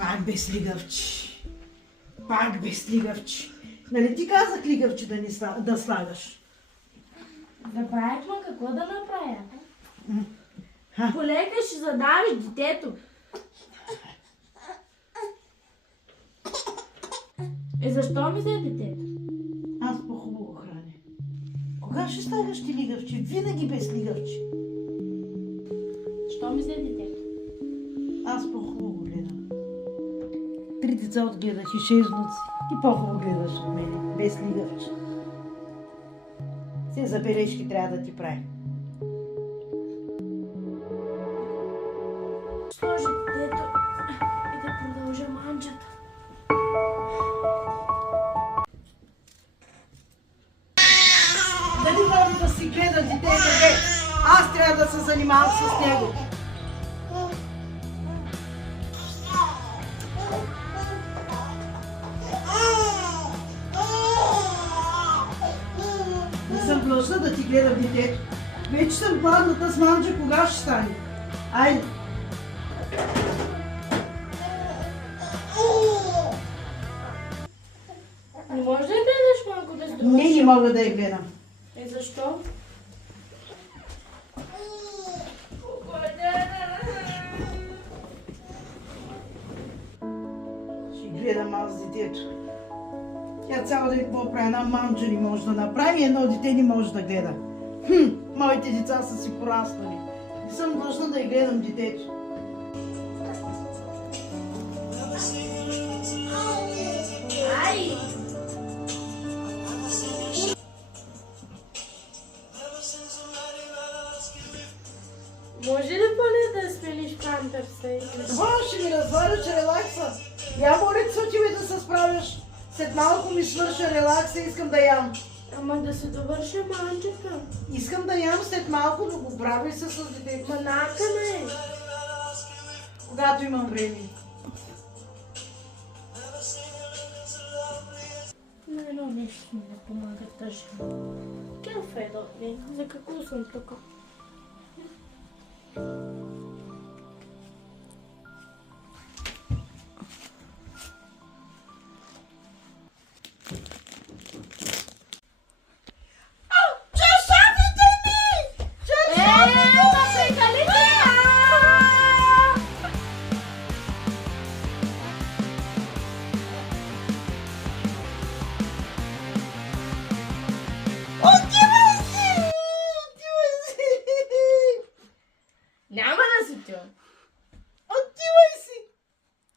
Пак без лигавчи. Пак без лигавчи. Нали ти казах лигавчи да слагаш? Забравих, ма какво да направя? Ха. Полека ще задавиш детето. Защо ми взе детето? Аз по-хубаво храня. Кога ще слагаш ти лигавчи? Винаги без лигавчи. Защо ми взе детето? Аз по-хубаво гледам. 3 деца отгледах и 6 внуци. Ти по-хубаво гледаш от мен, без лигавчи. Все забележки трябва да ти прави. Сложи детето и да продължа манджата. Дали може да си гледа детето, бе? Аз трябва да се занимавам с него. Не съм длъжна да ти гледам детето. Вече съм гладната с манджа, кога ще стане? Айде. Не можеш да я гледаш малко да сдуваш? Не мога да я гледам. Защо? Ще гледам аз детето. Тя цяла ден какво прави? Една манджа не може да направи, едно дете не може да гледа. Моите деца са си пораснали. Не съм длъжна да я гледам детето. Ай! Може ли поне да смениш памперса и Това ще ми разваляш релакса. Я моля ти да се справяш. След малко ми свърша релакса, искам да ям. Ама да се довърша манджата. Искам да ям след малко, да го правя и се с детето. Ма накъде? Когато имам време. На едно нещо ми не помага тъжно. Кафе да ми. За какво съм тук? Няма да си тя.